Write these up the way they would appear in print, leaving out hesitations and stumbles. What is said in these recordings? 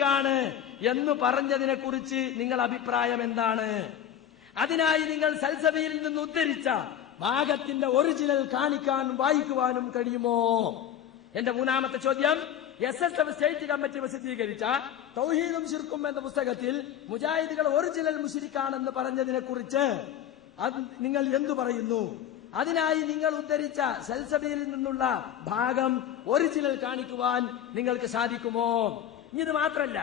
മുശ്രിക്കാണ് എന്ന് പറഞ്ഞതിനെ കുറിച്ച് നിങ്ങൾ അഭിപ്രായം എന്താണ്? അതിനായി നിങ്ങൾ സൽസബിയിൽ നിന്ന് ഉദ്ധരിച്ച ഭാഗത്തിന്റെ ഒറിജിനൽ കാണിക്കാനും വായിക്കുവാനും കഴിയുമോ? എന്റെ മൂന്നാമത്തെ ചോദ്യം, SSF സ്റ്റേറ്റ് കമ്മിറ്റി പ്രസിദ്ധീകരിച്ച തൗഹീദും ശിർക്കും എന്ന പുസ്തകത്തിൽ മുജാഹിദുകൾ ഒറിജിനൽ മുശ്രിക്കാണെന്ന് പറഞ്ഞതിനെ കുറിച്ച് നിങ്ങൾ എന്തു പറയുന്നു? അതിനായി നിങ്ങൾ ഉദ്ധരിച്ച സൽസബിയിൽ നിന്നുള്ള ഭാഗം ഒറിജിനൽ കാണിക്കുവാൻ നിങ്ങൾക്ക് സാധിക്കുമോ? ഇത് മാത്രല്ല,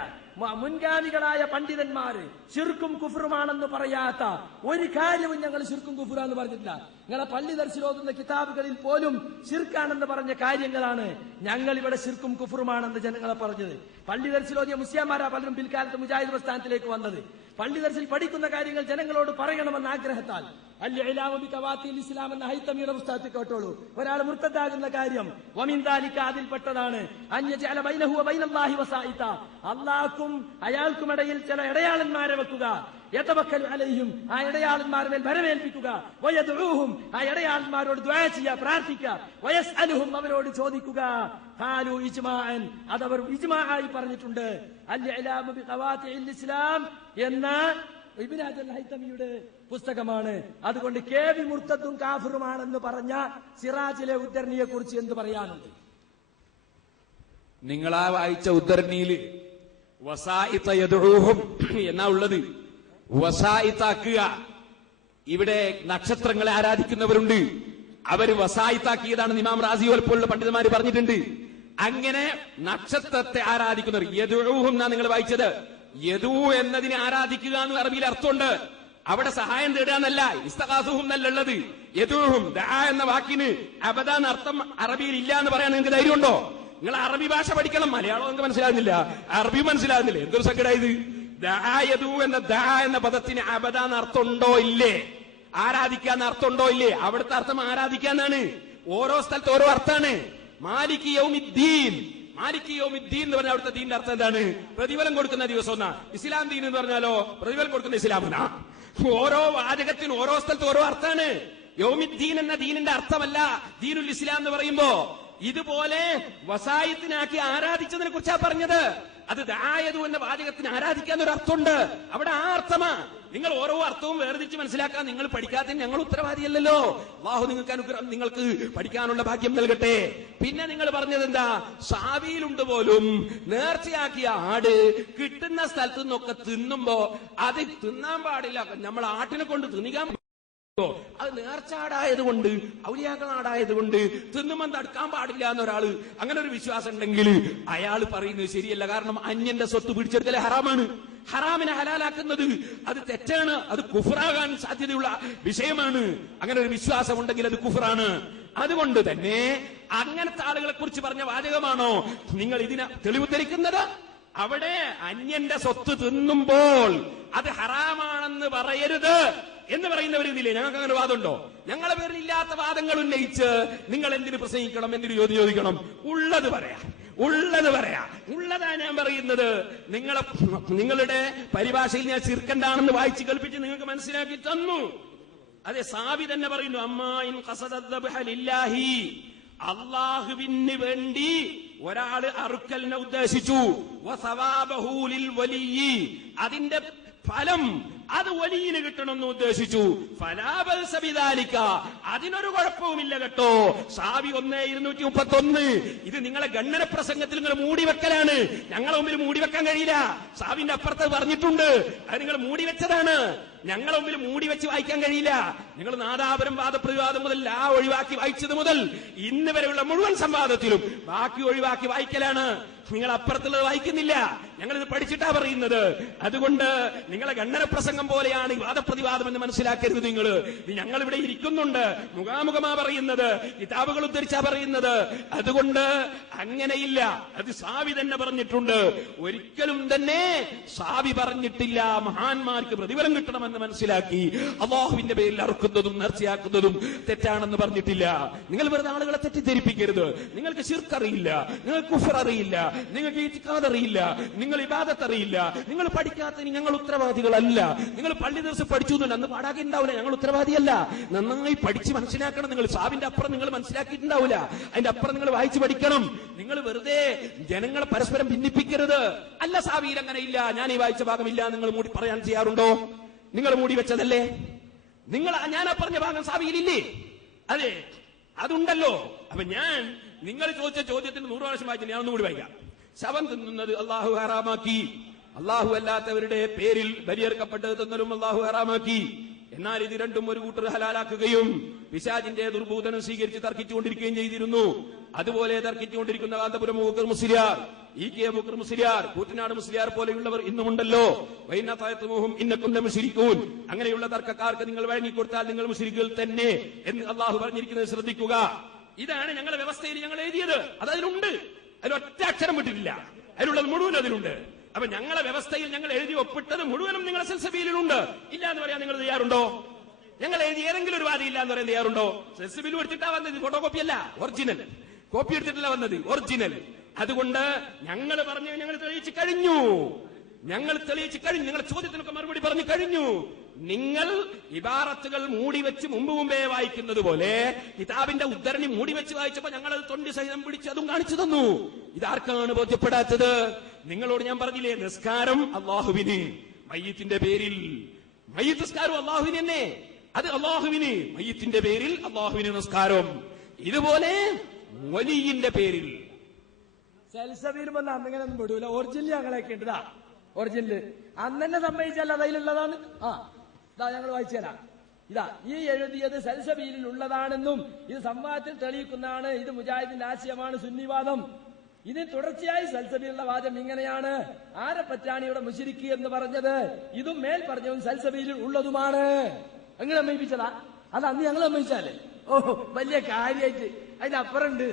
മുൻഗാമികളായ പണ്ഡിതന്മാര് ശിർക്കും കുഫറുമാണെന്ന് പറയാത്ത ഒരു കാര്യവും ഞങ്ങൾ ശിർക്കും കുഫറാന്ന് പറഞ്ഞിട്ടില്ല. നിങ്ങളെ പള്ളി ദർശിലോതുന്ന കിതാബുകളിൽ പോലും ശിർക്കാണെന്ന് പറഞ്ഞ കാര്യങ്ങളാണ് ഞങ്ങൾ ഇവിടെ ശിർക്കും കുഫറുമാണെന്ന് ജനങ്ങളെ പറഞ്ഞത്. പള്ളി ദർശിലോതിയ മുസ്ലിംമാരാ പലരും പിൽക്കാലത്ത് മുജാഹിദ് പ്രസ്ഥാനത്തിലേക്ക് വന്നത്. പള്ളി ദർശിൽ പഠിക്കുന്ന കാര്യങ്ങൾ ജനങ്ങളോട് പറയണമെന്ന ആഗ്രഹത്താൽ ഇസ്ലാം എന്ന ഹൈത്തമിയുടെ പുസ്തകത്തിൽ കേട്ടോളൂ. ഒരാൾ മുർത്തദാകുന്ന കാര്യം അതിൽപ്പെട്ടതാണ് അള്ളാഹ്ക്കും അയാൾക്കുമിടയിൽ ചില ഇടയാളന്മാരെ വെക്കുക, അലൈഹിം ആ ഇടയാളന്മാരെ മേൽ ഭരമേൽപ്പിക്കുക, വയദ്ഉഹും ആ ഇടയാളന്മാരോട് ദുആ ചെയ്യുക, പ്രാർത്ഥിക്കുക, വയസ്അലുഹും അവരോട് ചോദിക്കുക. ഖാലു ഇജ്മാഅൻ അതവർ ഇജ്മാആയി പറഞ്ഞിട്ടുണ്ട്. അൽ-ഇലാമു ബിഖവാതിഇൽ ഇസ്ലാം എന്ന ഇബ്നു അൽ ഹൈതമിയുടെ പുസ്തകമാണ്. അതുകൊണ്ട് കേവി മുർത്തദും കാഫിറുമാണെന്ന് പറഞ്ഞ സിറാജിലെ ഉദ്ധരണിയെ കുറിച്ച് എന്ത് പറയാനുണ്ട്? നിങ്ങളാ വായിച്ച ഉദ്ധരണിയിൽ വസായിത യദ്ഉഹും എന്നാ ഉള്ളത്. വസായിത്താക്കുക. ഇവിടെ നക്ഷത്രങ്ങളെ ആരാധിക്കുന്നവരുണ്ട്, അവര് വസായിത്താക്കിയതാണ് ഇമാം റാസി പോലുള്ള പണ്ഡിതന്മാര് പറഞ്ഞിട്ടുണ്ട്. അങ്ങനെ നക്ഷത്രത്തെ ആരാധിക്കുന്നവർ യദ്ഉഹും എന്നാ നിങ്ങൾ വായിച്ചത്. യദു എന്നതിനെ ആരാധിക്കുക എന്ന് അറബിയിൽ അർത്ഥമുണ്ട്. അവിടെ സഹായം തേടാന്നല്ല, ഇസ്തഗാസുഹും എന്നല്ലുള്ളത്. യദുഹും ദആ എന്ന വാക്കിന് അബദാൻ അർത്ഥം അറബിയിൽ ഇല്ല എന്ന് പറയാൻ നിങ്ങൾക്ക് ധൈര്യമുണ്ടോ? നിങ്ങൾ അറബി ഭാഷ പഠിക്കണം. മലയാളം നിങ്ങൾക്ക് മനസ്സിലാകുന്നില്ല, അറബി മനസ്സിലാകുന്നില്ല. എന്തൊരു സങ്കടമായത്. ദആ യദു എന്ന ദആ എന്ന പദത്തിന് അബദാൻ അർത്ഥമുണ്ടോ ഇല്ലേ? ആരാധിക്കാന്ന് അർത്ഥമുണ്ടോ ഇല്ലേ? അവിടുത്തെ അർത്ഥം ആരാധിക്കാന്നാണ്. ഓരോ സ്ഥലത്ത് ഓരോ അർത്ഥാണ്. മാലിക് യൗമിദ്ദീൻ, മാലിക് യൗമിദ്ദീൻ എന്ന് പറഞ്ഞാൽ അവിടുത്തെ ദീന്റെ അർത്ഥം എന്താണ്? പ്രതിഫലം കൊടുക്കുന്ന ദിവസം എന്നാ. ഇസ്ലാം ദീൻ എന്ന് പറഞ്ഞാലോ പ്രതിഫലം കൊടുക്കുന്ന ഇസ്ലാമെന്നാ. ഓരോ വാചകത്തിനും ഓരോ സ്ഥലത്ത് ഓരോ അർത്ഥാണ്. യൗമിദ്ദീൻ എന്ന ദീനിന്റെ അർത്ഥമല്ല ദീനുൽ ഇസ്ലാം എന്ന് പറയുമ്പോ. ഇതുപോലെ വസായത്തിനാക്കി ആരാധിച്ചതിനെ കുറിച്ചാ പറഞ്ഞത്. അത് ദആയതു എന്ന വാചകത്തിന് ആരാധിക്കാൻ ഒരു അർത്ഥമുണ്ട്. അവിടെ ആ അർത്ഥമാ. നിങ്ങൾ ഓരോ അർത്ഥവും വേർതിരിച്ച് മനസ്സിലാക്കാൻ നിങ്ങൾ പഠിക്കാത്തതിന് ഞങ്ങൾ ഉത്തരവാദിയല്ലല്ലോ. അല്ലാഹു നിങ്ങൾക്ക് അനുഗ്രഹം, നിങ്ങൾക്ക് പഠിക്കാനുള്ള ഭാഗ്യം നൽകട്ടെ. പിന്നെ നിങ്ങൾ പറഞ്ഞത് എന്താ? സാവിയിലുണ്ട് പോലും നേർച്ചയാക്കിയ ആട് കിട്ടുന്ന സ്ഥലത്തു നിന്നൊക്കെ തിന്നുമ്പോ അത് തിന്നാൻ പാടില്ല, നമ്മൾ ആട്ടിനെ കൊണ്ട് തിന്നിക്കാൻ. അത് നേർച്ചാടായതുകൊണ്ട് ഔലിയാക്കളാടായതുകൊണ്ട് തിന്നുമ്പോൾ തടുക്കാൻ പാടില്ല എന്നൊരാള് അങ്ങനെ ഒരു വിശ്വാസം ഉണ്ടെങ്കിൽ അയാൾ പറയുന്നത് ശരിയല്ല. കാരണം അന്യന്റെ സ്വത്ത് പിടിച്ചെടുക്കൽ ഹറാമാണ്. ഹറാമിനെ ഹലാലാക്കുന്നത് അത് തെറ്റാണ്, അത് കുഫറാകാൻ സാധ്യതയുള്ള വിഷയമാണ്. അങ്ങനെ ഒരു വിശ്വാസം ഉണ്ടെങ്കിൽ അത് കുഫറാണ്. അതുകൊണ്ട് തന്നെ അങ്ങനത്തെ ആളുകളെ കുറിച്ച് പറഞ്ഞ വാചകമാണോ നിങ്ങൾ ഇതിനെ തെളിവുദ്ധരിക്കുന്നത്? അവിടെ അന്യന്റെ സ്വത്ത് തിന്നുമ്പോൾ അത് ഹറാമാണെന്ന് പറയരുത് എന്ന് പറയുന്നവരില്ലേ? ഞങ്ങൾക്ക് അങ്ങനെ വാദമുണ്ടോ? ഞങ്ങളെ പേരിൽ ഇല്ലാത്ത വാദങ്ങൾ ഉന്നയിച്ച് നിങ്ങൾ എന്തിന് പ്രസംഗിക്കണം, എന്തിന് ചോദിക്കണം? ഉള്ളത് പറയാ, ഉള്ളത് പറയാ. ഉള്ളതാ ഞാൻ പറയുന്നത്. നിങ്ങളുടെ പരിഭാഷയിൽ ഞാൻ ശിർക്കെന്താണെന്ന് വായിച്ച് കൽപ്പിച്ച് നിങ്ങൾക്ക് മനസ്സിലാക്കി തന്നു. അതെ, സാബി തന്നെ പറയുന്നു, അമ്മായിൻ ഖസദദ്ദബ്ഹ ലില്ലാഹി, അല്ലാഹുവിന് വേണ്ടി ഒരാള് അറുക്കലിനെ ഉദ്ദേശിച്ചു, വസവാബഹു ലിൽ വലിയ്യി, അതിന്റെ ഫലം അത് വലിയന് കിട്ടണമെന്ന് ഉദ്ദേശിച്ചു, ഫലാ ബഅസ ബിദാലിക, അതിനൊരു കുഴപ്പവുമില്ല കേട്ടോ. സാബി 1:231. ഇത് നിങ്ങളെ ഗണ്ണന പ്രസംഗത്തിൽ നിങ്ങൾ മൂടിവെക്കലാണ്. ഞങ്ങളെ മുമ്പിൽ മൂടിവെക്കാൻ കഴിയില്ല. സാബിന്റെ അപ്പുറത്ത് പറഞ്ഞിട്ടുണ്ട്, അത് നിങ്ങൾ മൂടിവെച്ചതാണ്. ഞങ്ങളെ മുമ്പിൽ മൂടിവെച്ച് വായിക്കാൻ കഴിയില്ല. നിങ്ങൾ നാദാപുരം വാദപ്രതിവാദം മുതൽ ആ ഒഴിവാക്കി വായിച്ചത് മുതൽ ഇന്ന് വരെയുള്ള മുഴുവൻ സംവാദത്തിലും ബാക്കി ഒഴിവാക്കി വായിക്കലാണ്. നിങ്ങൾ അപ്പുറത്തുള്ളത് വായിക്കുന്നില്ല. ഞങ്ങളിത് പഠിച്ചിട്ടാ പറയുന്നത്. അതുകൊണ്ട് നിങ്ങളെ ഗണ്ണന പ്രസംഗം പോലെയാണ് വാദപ്രതിവാദം എന്ന് മനസ്സിലാക്കരുത്. നിങ്ങൾ ഞങ്ങൾ ഇവിടെ ഇരിക്കുന്നുണ്ട്, മുഖാമുഖമാ പറയുന്നത്, കിതാബുകൾ ഉദ്ധരിച്ചാ പറയുന്നത്. അതുകൊണ്ട് അങ്ങനെയില്ല. അത് സാവി തന്നെ പറഞ്ഞിട്ടുണ്ട്. ഒരിക്കലും തന്നെ സാവി പറഞ്ഞിട്ടില്ല മഹാന്മാർക്ക് പ്രതിഫലം കിട്ടണമെന്ന്. ഹറാമെന്ന് മനസ്സിലാക്കി അള്ളാഹുവിന്റെ പേരിൽ അറുക്കുന്നതും നേർച്ചയാക്കുന്നതും തെറ്റാണെന്ന് പറഞ്ഞിട്ടില്ല. നിങ്ങൾ വെറുതെ ആളുകളെ തെറ്റിദ്ധരിപ്പിക്കരുത്. നിങ്ങൾക്ക് ശിർക്ക് അറിയില്ല, നിങ്ങൾക്ക് കുഫർ അറിയില്ല, നിങ്ങൾക്ക് ഇത്തിഖാദ് അറിയില്ല, നിങ്ങൾ ഇബാദത്ത് അറിയില്ല, നിങ്ങൾ പഠിക്കാത്തതിന് ഞങ്ങൾ ഉത്തരവാദികളല്ല. നിങ്ങൾ പള്ളി ദിവസം പഠിച്ചു അന്ന് പാടാക്കി ഉണ്ടാവില്ല, ഞങ്ങൾ ഉത്തരവാദിയല്ല. നന്നായി പഠിച്ച് മനസ്സിലാക്കണം. നിങ്ങൾ സാവിന്റെ അപ്പുറം നിങ്ങൾ മനസ്സിലാക്കിയിട്ടുണ്ടാവില്ല, അതിന്റെ അപ്പുറം നിങ്ങൾ വായിച്ചു പഠിക്കണം. നിങ്ങൾ വെറുതെ ജനങ്ങളെ പരസ്പരം ഭിന്നിപ്പിക്കരുത്. അല്ല, സാവിയിൽ അങ്ങനെ ഇല്ല, ഞാൻ ഈ വായിച്ച ഭാഗമില്ല നിങ്ങൾ മൂടി പറയാൻ ചെയ്യാറുണ്ടോ? നിങ്ങൾ മൂടി വെച്ചതല്ലേ? നിങ്ങൾ ഞാനാ പറഞ്ഞ ഭാഗം സാവിയിലില്ലേ? അതെ, അതുണ്ടല്ലോ. അപ്പൊ ഞാൻ നിങ്ങൾ ചോദിച്ച ചോദ്യത്തിന് 100 പ്രാവശ്യം വായിച്ചു. ഞാൻ ഒന്നുകൂടി വായിക്കാം. ശവം തിന്നുന്നത് അള്ളാഹു ഹറാമാക്കി, അള്ളാഹു അല്ലാത്തവരുടെ പേരിൽ ബലിയേർക്കപ്പെട്ടത് തിന്നലും അള്ളാഹു ഹറാമാക്കി. എന്നാൽ ഇത് രണ്ടും ഒരു കൂട്ടർ ഹലാലാക്കുകയും പിശാചിന്റെ ദുർബോധനം സ്വീകരിച്ച് തർക്കിച്ചുകൊണ്ടിരിക്കുകയും ചെയ്തിരുന്നു. അതുപോലെ തർക്കിച്ചുകൊണ്ടിരിക്കുന്ന കാന്തപുരം ബുക്കർ മുസ്ലിയാർ, ഇ.കെ. ബുക്കർ മുസ്ലിയാർ, കൂറ്റനാട് മുസ്ലിയാർ പോലെയുള്ളവർ ഇന്നുമുണ്ടല്ലോ. അങ്ങനെയുള്ള തർക്കക്കാർക്ക് നിങ്ങൾ വഴങ്ങിക്കൊടുത്താൽ നിങ്ങൾ മുശ്രിക്കുകൾ തന്നെ എന്ന് അള്ളാഹു പറഞ്ഞിരിക്കുന്നത് ശ്രദ്ധിക്കുക. ഇതാണ് ഞങ്ങളുടെ വ്യവസ്ഥയിൽ ഞങ്ങൾ എഴുതിയത്. അതിലുണ്ട്, അതിലൊറ്റ അക്ഷരം വിട്ടിട്ടില്ല, അതിലുള്ളത് മുഴുവൻ അതിലുണ്ട്. അപ്പൊ ഞങ്ങളെ വ്യവസ്ഥയിൽ ഞങ്ങൾ എഴുതി ഒപ്പിട്ടത് മുഴുവനും നിങ്ങളെ സെൽസബിയിലുണ്ട്. ഇല്ല എന്ന് പറയാൻ നിങ്ങൾ തയ്യാറുണ്ടോ? ഞങ്ങൾ എഴുതി ഏതെങ്കിലും ഒരു വാദി ഇല്ല എന്ന് പറയാൻ തയ്യാറുണ്ടോ? സെൽസബിൽ എടുത്തിട്ടാ വന്നത്, ഫോട്ടോ കോപ്പി അല്ല, ഒറിജിനൽ. കോപ്പി എടുത്തിട്ടല്ല വന്നത്, ഒറിജിനൽ. അതുകൊണ്ട് ഞങ്ങൾ പറഞ്ഞു, ഞങ്ങൾ തെളിയിച്ചു കഴിഞ്ഞു. നിങ്ങളുടെ ചോദ്യത്തിനൊക്കെ മറുപടി പറഞ്ഞു കഴിഞ്ഞു. നിങ്ങൾ ഇബാറത്തുകൾ മൂടിവെച്ച് മുമ്പേ വായിക്കുന്നത് പോലെ കിതാബിന്റെ ഉദ്ധരണി മൂടിവെച്ച് വായിച്ചപ്പോ ഞങ്ങളത് തൊണ്ടി സഹിതം പിടിച്ച് അതും കാണിച്ചു തന്നു. ഇതാർക്കാണ് ബോധ്യപ്പെടാത്തത്? നിങ്ങളോട് ഞാൻ പറഞ്ഞില്ലേ, നിസ്കാരം അള്ളാഹുവിന്, മയ്യിത്തിന്റെ പേരിൽ. മയ്യിത്ത് നിസ്കാരം അള്ളാഹുവിന് തന്നെ, അത് അള്ളാഹുവിന്, മയ്യിത്തിന്റെ പേരിൽ അള്ളാഹുവിന് നിസ്കാരം. ഇതുപോലെ വലിയിന്റെ പേരിൽ സെൽസബീൽ വന്ന് അന്നിങ്ങനെ ഒന്നും വിടൂല. ഒറിജിനൽ ഞങ്ങളൊക്കെ ഉണ്ട്. ഒറിജിനല് അന്ന് തന്നെ സമ്മതിച്ചല്ല അതിലുള്ളതാണ്. ഇതാ ഞങ്ങൾ വായിച്ചു തരാം. ഇതാ ഈ എഴുതിയത് സെൽസബീലിൽ ഉള്ളതാണെന്നും ഇത് സംവാദത്തിൽ തെളിയിക്കുന്നതാണ്. ഇത് മുജാഹിദിന്റെ ആശയമാണ്, സുന്നിവാദം. ഇത് തുടർച്ചയായി സൽസബിയിലുള്ള വാദം ഇങ്ങനെയാണ്: ആരെ പറ്റാണ് ഇവിടെ മുശ്രിക്ക് എന്ന് പറഞ്ഞത്? ഇതും മേൽ പറഞ്ഞതും സൽസബിയിൽ ഉള്ളതുമാണ്. അങ്ങനെ അമ്മയിപ്പിച്ചതാ? അത് അന്ന് ഞങ്ങൾ അമ്മയിച്ചാലേ വലിയ കാര്യമായിട്ട് അതിനപ്പുറം ഉണ്ട്.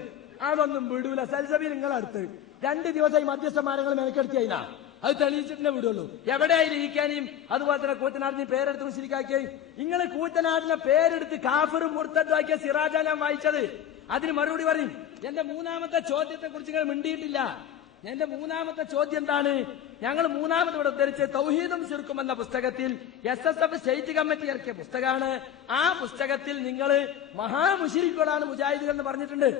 അതൊന്നും വിടൂല. സൽസബിയിൽ നിങ്ങളടുത്ത് 2 ദിവസമായി മധ്യസ്ഥന്മാരങ്ങൾ മെനക്കെടുത്തി കഴിഞ്ഞാ അത് തെളിയിച്ചിട്ടേ വിടുള്ളൂ. എവിടെയായാലും ഇരിക്കാനും അതുപോലെ തന്നെ കൂറ്റനാടിന് പേരെടുത്ത് മുശ്രിക്കാക്കിയും നിങ്ങൾ കൂറ്റനാടിന്റെ പേരെടുത്ത് കാഫിറും മുർത്തദ്ദുമാക്കിയ സിറാജ ഞാൻ വായിച്ചത്. അതിന് മറുപടി പറയും. എന്റെ 3ാമത്തെ ചോദ്യത്തെ കുറിച്ച് നിങ്ങൾ മിണ്ടിയിട്ടില്ല. എന്റെ 3ാമത്തെ ചോദ്യം എന്താണ്? ഞങ്ങൾ 3ാമത് ഇവിടെ ഉദ്ധരിച്ച തൗഹീദും ശിർക്കും എന്ന പുസ്തകത്തിൽ SSF സ്റ്റേറ്റ് കമ്മിറ്റി ഇറക്കിയ പുസ്തകമാണ്. ആ പുസ്തകത്തിൽ നിങ്ങൾ മഹാമുശ്രിക്കുകളാണ് മുജാഹിദുകൾ എന്ന് പറഞ്ഞിട്ടുണ്ട്.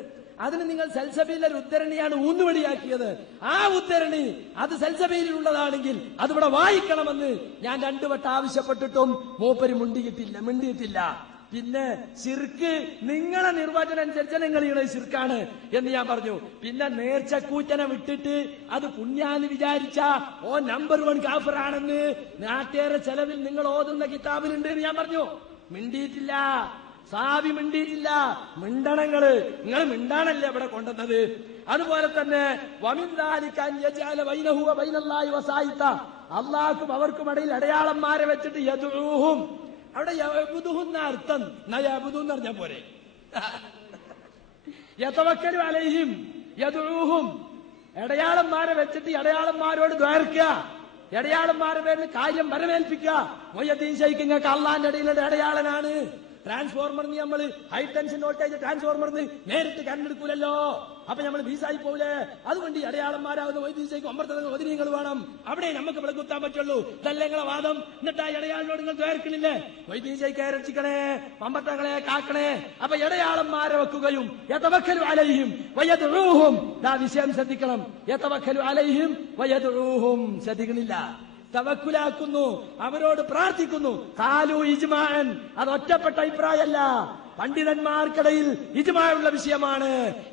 അതിന് നിങ്ങൾ സൽസബീലിലെ ഒരു ഉദ്ധരണിയാണ് ഊന്നുവടിയാക്കിയത്. ആ ഉദ്ധരണി അത് സൽസബീലിലുള്ളതാണെങ്കിൽ അതിവിടെ വായിക്കണമെന്ന് ഞാൻ 2 വട്ടം ആവശ്യപ്പെട്ടിട്ടും മൂപ്പര് മിണ്ടിയിട്ടില്ല. പിന്നെ ശിർക്ക് നിങ്ങളെ നിർവചനം അനുസരിച്ച് നിങ്ങൾ ഈ ശിർക്കാണ് എന്ന് ഞാൻ പറഞ്ഞു. പിന്നെ നേർച്ചക്കൂറ്റനെ വിട്ടിട്ട് അത് പുണ്യാന്ന് വിചാരിച്ച നമ്പർ 1 കാഫിറാണെന്ന് നാട്ടേറെ ചെലവിൽ നിങ്ങൾ ഓതുന്ന കിതാബിലുണ്ട് എന്ന് ഞാൻ പറഞ്ഞു. മിണ്ടിയിട്ടില്ല. സാവി മിണ്ടിയിട്ടില്ല. മിണ്ടണങ്ങള് നിങ്ങൾ മിണ്ടാണല്ലേ ഇവിടെ കൊണ്ടുവന്നത്. അതുപോലെ തന്നെ അള്ളാഹുക്കും അവർക്കും ഇടയിൽ അടയാളന്മാരെ വെച്ചിട്ട് യദൂഹും, അവിടെ യഅ്ബുദുഹുന്ന അർത്ഥം നയഅ്ബുദു എന്ന് പറഞ്ഞാൽ പോരെ. യതവക്കലു അലൈഹിം യദൂഹും, അടയാളന്മാരെ വെച്ചിട്ട് അടയാളന്മാരോട് ദ്വാരക്കുക, അടയാളന്മാരെ പേരിൽ കാര്യം വരവേൽപ്പിക്കുക. മൊയ്യദ്ദീൻ ശൈഖ് നിങ്ങൾക്ക് അള്ളാന്റെ ഇടയിലുള്ള അടയാളനാണ്. ട്രാൻസ്ഫോർമറിന് നമ്മള് ഹൈ ടെൻഷൻ വോൾട്ടേജ് ട്രാൻസ്ഫോർമറിന് നേരിട്ട് കണ്ടെടുക്കൂലല്ലോ. അപ്പൊ നമ്മൾ വീസായി പോവില്ലേ? അതുകൊണ്ട് ഈ അടയാളന്മാരാവുന്ന വൈദ്യുതിക്ക് ഒമ്പർത്തങ്ങൾ വേണം. അവിടെ നമുക്ക് ഇവിടെ കുത്താൻ പറ്റുള്ളൂ. ഇതല്ലേ നിങ്ങളെ വാദം? എന്നിട്ട് ആ ഇടയാളിനോട് നിങ്ങൾ ദ്വേർക്കണില്ലേ? വൈദ്യുതിക്ക് രക്ഷിക്കണേ, പമ്പത്തങ്ങളെ കാക്കണേ. അപ്പൊ ഇടയാളന്മാരെ വെക്കുകയും യതവക്കലു അലൈഹിം വയദ്ഉഹും, വിഷയം ശ്രദ്ധിക്കണം. യതവക്കലു അലൈഹിം വയദ്ഉഹും ശ്രദ്ധിക്കണില്ല. തവക്കുലാക്കുന്നു, അവരോട് പ്രാർത്ഥിക്കുന്നു. കാലു ഇജ്മാഅൻ, അത് ഒറ്റപ്പെട്ട അഭിപ്രായമല്ല, പണ്ഡിതന്മാർക്കിടയിൽ ഇജ്മാഉള്ള വിഷയമാണ്.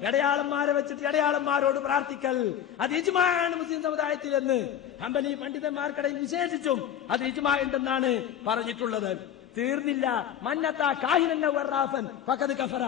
ഇടയാളന്മാരെ വെച്ചിട്ട് ഇടയാളന്മാരോട് പ്രാർത്ഥിക്കൽ അത് ഇജ്മാഅാണ് മുസ്ലിം സമുദായത്തിൽ എന്ന് ഹംബലി പണ്ഡിതന്മാർക്കിടയിൽ വിശേഷിച്ചും അത് ഇജ്മാ ഉണ്ടെന്നാണ് പറഞ്ഞിട്ടുള്ളത്. തീർന്നില്ല. മന്നത്ത കാഹിനൻ വറാഫൻ ഫഖദ് കഫറ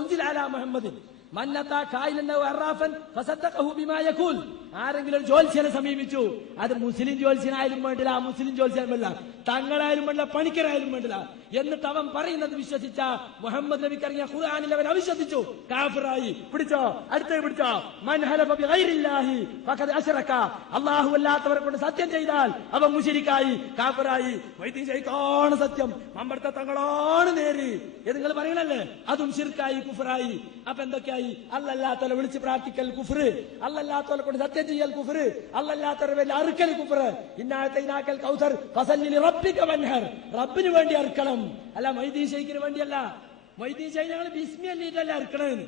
ഉൻസില അലാ മുഹമ്മദിൻ, മന്നത്താ കായിലന്നഹു അറാഫൻ ഫസദ്ദഖഹു ബിമാ യഖൂൽ. ആരെങ്കിലും ഒരു ജ്യോത്സ്യനെ സമീപിച്ചു, അത് മുസ്ലിം ജ്യോത്സ്യനായാലും വേണ്ടില്ല, മുസ്ലിം ജ്യോത്സ്യനും വേണ്ടില്ല, തങ്ങളായാലും വേണ്ടില്ല, പണിക്കരായാലും വേണ്ടില്ല, എന്നിട്ട് അവൻ പറയുന്നത് വിശ്വസിച്ച മുഹമ്മദ് നബിക്ക് ഇറങ്ങിയ ഖുർആനിൽ അവൻ അവിശ്വസിച്ചു, കാഫിറായി. പിടിച്ചോ, അടുത്തത് പിടിച്ചോ. മൻ ഹലഫ ബിഗൈരില്ലാഹി ഫഖദ് അശ്റക. അല്ലാഹു അല്ലാത്തവരെ കൊണ്ട് സത്യം ചെയ്താൽ അവൻ മുശ്രിക്കായി, കാഫിറായി. വൈദ്യം ചെയ്താണ് സത്യം, മമ്പടുത്ത തങ്ങളാണ് നേര് എന്ന് നിങ്ങൾ പറയണല്ലേ, അതും ശിർക്കായി, കുഫറായി. അപ്പൊ എന്തൊക്കെയായി? അല്ലല്ലാത്തവരെ വിളിച്ച് പ്രാർത്ഥിക്കൽ കുഫർ, അല്ലല്ലാത്തവരെ കൊണ്ട് സത്യം ചെയ്യൽ കുഫർ, അല്ലല്ലാത്തവരെ വേണ്ടി അറുക്കൽ കുഫർ. ഇന്നാക്കൽ കൗസർ ഫസല്ലി ലിറബ്ബിക വൻഹർ. റബ്ബിന് വേണ്ടി അറുക്കണം, അല്ല മൊയ്തീൻ ശൈഖിന് വേണ്ടിയല്ല. മൊയ്തീൻ ശൈഖ് ഞങ്ങൾ ബിസ്മി അല്ലിട്ടല്ല അറുക്കണേന്ന്.